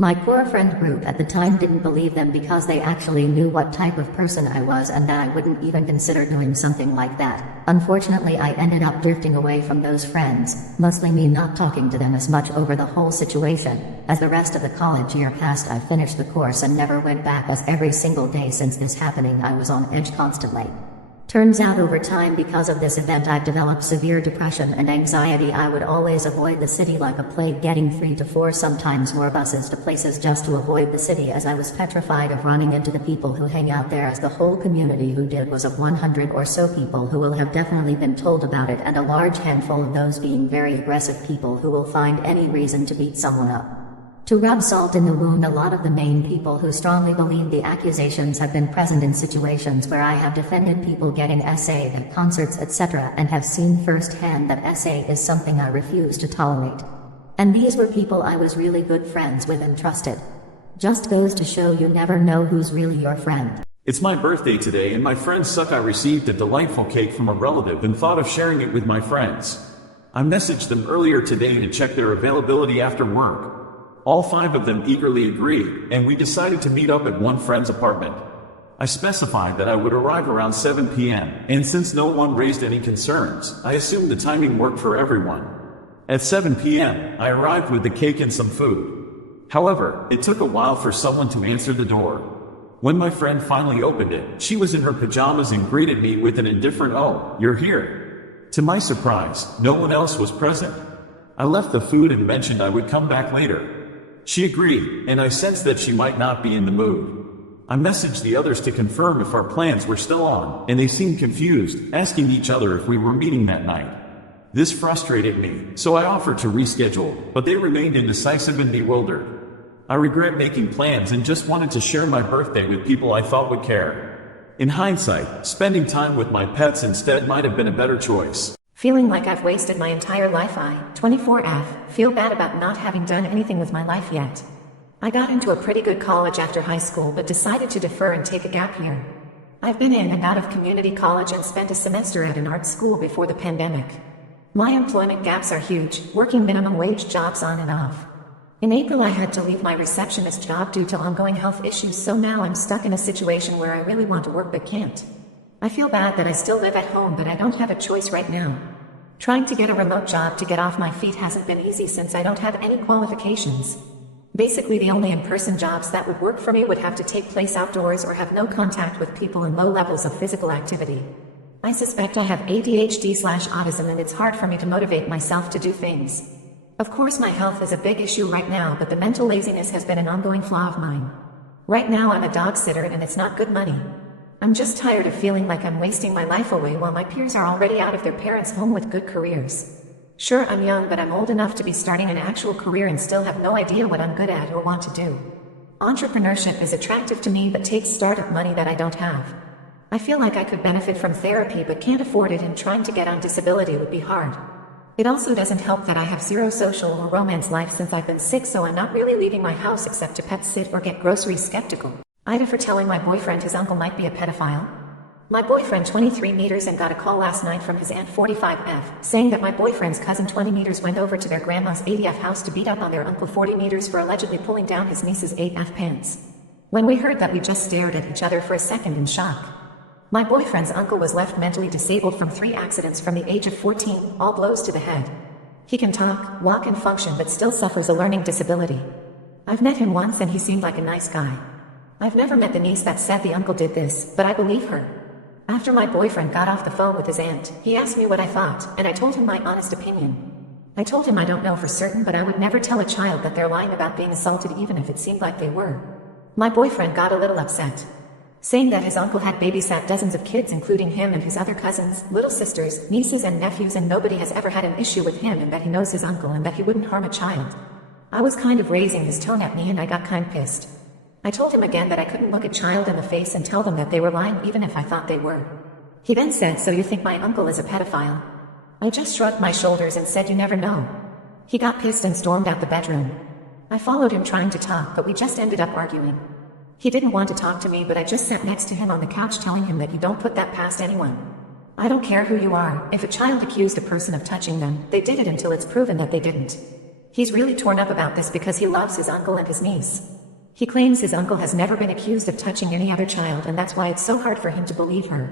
My core friend group at the time didn't believe them because they actually knew what type of person I was and that I wouldn't even consider doing something like that. Unfortunately, I ended up drifting away from those friends, mostly me not talking to them as much over the whole situation. As the rest of the college year passed, I finished the course and never went back, as every single day since this happening I was on edge constantly. Turns out over time, because of this event, I've developed severe depression and anxiety. I would always avoid the city like a plague, getting 3 to 4, sometimes more buses to places just to avoid the city, as I was petrified of running into the people who hang out there, as the whole community who did was of 100 or so people who will have definitely been told about it, and a large handful of those being very aggressive people who will find any reason to beat someone up. To rub salt in the wound, a lot of the main people who strongly believe the accusations have been present in situations where I have defended people getting SA'd at concerts, etc., and have seen firsthand that SA is something I refuse to tolerate. And these were people I was really good friends with and trusted. Just goes to show you never know who's really your friend. It's my birthday today and my friends suck. I received a delightful cake from a relative and thought of sharing it with my friends. I messaged them earlier today to check their availability after work. All 5 of them eagerly agreed, and we decided to meet up at one friend's apartment. I specified that I would arrive around 7 p.m., and since no one raised any concerns, I assumed the timing worked for everyone. At 7 p.m., I arrived with the cake and some food. However, it took a while for someone to answer the door. When my friend finally opened it, she was in her pajamas and greeted me with an indifferent "Oh, you're here." To my surprise, no one else was present. I left the food and mentioned I would come back later. She agreed, and I sensed that she might not be in the mood. I messaged the others to confirm if our plans were still on, and they seemed confused, asking each other if we were meeting that night. This frustrated me, so I offered to reschedule, but they remained indecisive and bewildered. I regret making plans and just wanted to share my birthday with people I thought would care. In hindsight, spending time with my pets instead might have been a better choice. Feeling like I've wasted my entire life. I, 24F, feel bad about not having done anything with my life yet. I got into a pretty good college after high school but decided to defer and take a gap year. I've been in and out of community college and spent a semester at an art school before the pandemic. My employment gaps are huge, working minimum wage jobs on and off. In April I had to leave my receptionist job due to ongoing health issues, so now I'm stuck in a situation where I really want to work but can't. I feel bad that I still live at home, but I don't have a choice right now. Trying to get a remote job to get off my feet hasn't been easy since I don't have any qualifications. Basically, the only in-person jobs that would work for me would have to take place outdoors or have no contact with people and low levels of physical activity. I suspect I have ADHD/autism, and it's hard for me to motivate myself to do things. Of course, my health is a big issue right now, but the mental laziness has been an ongoing flaw of mine. Right now I'm a dog sitter and it's not good money. I'm just tired of feeling like I'm wasting my life away while my peers are already out of their parents' home with good careers. Sure, I'm young, but I'm old enough to be starting an actual career and still have no idea what I'm good at or want to do. Entrepreneurship is attractive to me but takes startup money that I don't have. I feel like I could benefit from therapy but can't afford it, and trying to get on disability would be hard. It also doesn't help that I have zero social or romance life since I've been sick, so I'm not really leaving my house except to pet sit or get groceries. Skeptical. Ida for telling my boyfriend his uncle might be a pedophile. My boyfriend 23 meters and got a call last night from his aunt 45F, saying that my boyfriend's cousin 20 meters went over to their grandma's 80F house to beat up on their uncle 40 meters for allegedly pulling down his niece's 8F pants. When we heard that, we just stared at each other for a second in shock. My boyfriend's uncle was left mentally disabled from 3 accidents from the age of 14, all blows to the head. He can talk, walk and function but still suffers a learning disability. I've met him once and he seemed like a nice guy. I've never met the niece that said the uncle did this, but I believe her. After my boyfriend got off the phone with his aunt, he asked me what I thought, and I told him my honest opinion. I told him I don't know for certain, but I would never tell a child that they're lying about being assaulted even if it seemed like they were. My boyfriend got a little upset, saying that his uncle had babysat dozens of kids, including him and his other cousins, little sisters, nieces and nephews, and nobody has ever had an issue with him, and that he knows his uncle and that he wouldn't harm a child. I was kind of raising his tone at me and I got kind pissed. I told him again that I couldn't look a child in the face and tell them that they were lying even if I thought they were. He then said, "So you think my uncle is a pedophile?" I just shrugged my shoulders and said, "You never know." He got pissed and stormed out the bedroom. I followed him trying to talk, but we just ended up arguing. He didn't want to talk to me, but I just sat next to him on the couch telling him that you don't put that past anyone. I don't care who you are. If a child accused a person of touching them, they did it until it's proven that they didn't. He's really torn up about this because he loves his uncle and his niece. He claims his uncle has never been accused of touching any other child, and that's why it's so hard for him to believe her.